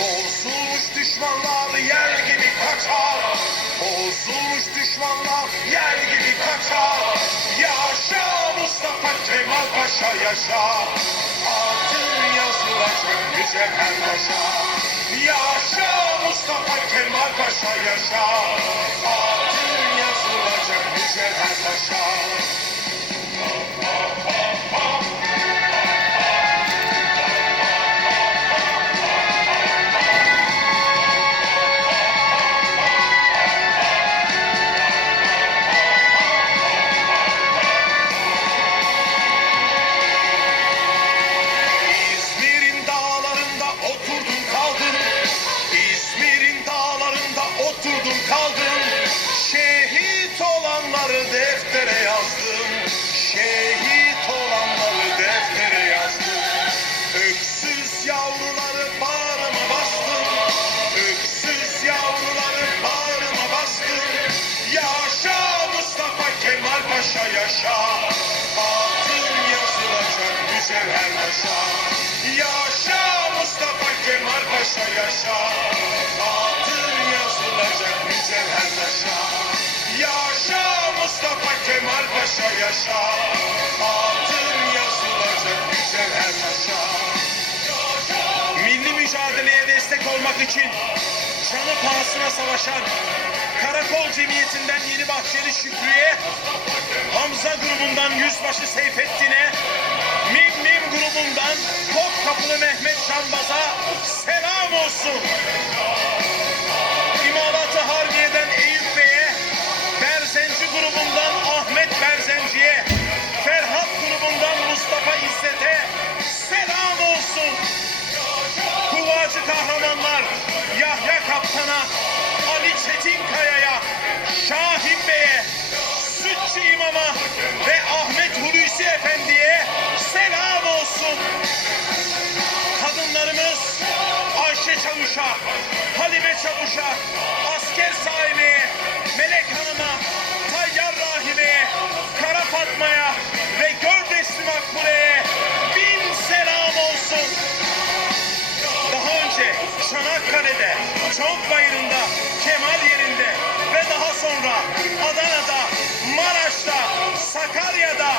Bozulmuş düşmanlar yer gibi kaçar. Bozulmuş düşmanlar yer gibi kaçar. Yaşa Mustafa Kemal Paşa yaşa. Adın yazılacak mücevher taşa Yaşa Mustafa Kemal Paşa yaşa. Adın yazılacak mücevher taşa Paşa yaşa. Adın yazılacak mücevher taşa Yaşa. Mustafa Kemal Paşa yaşa. Adın yazılacak mücevher taşa Yaşa. Mustafa Kemal Paşa yaşa. Adın yazılacak mücevher taşa Milli mücadeleye destek olmak için canı pahasına savaşan Karakol Cemiyeti'nden Yeni Bahçeli Şükrü'ye, Hamza grubundan Yüzbaşı Seyfettin'e, Mim Mim grubundan Topkapılı Mehmet Canbaz'a selam olsun. Kahramanlar Yahya Kaptan'a, Ali Çetinkaya'ya, Şahin Bey'e, Sütçü İmam'a ve Ahmet Hulusi Efendi'ye selam olsun. Kadınlarımız Ayşe Çavuş'a, Halime Çavuş'a, Asker Sahime'ye, Melek Hanım'a, Çanakkale'de, Çavukbayırı'nda, Kemal yerinde ve daha sonra Adana'da, Maraş'ta, Sakarya'da,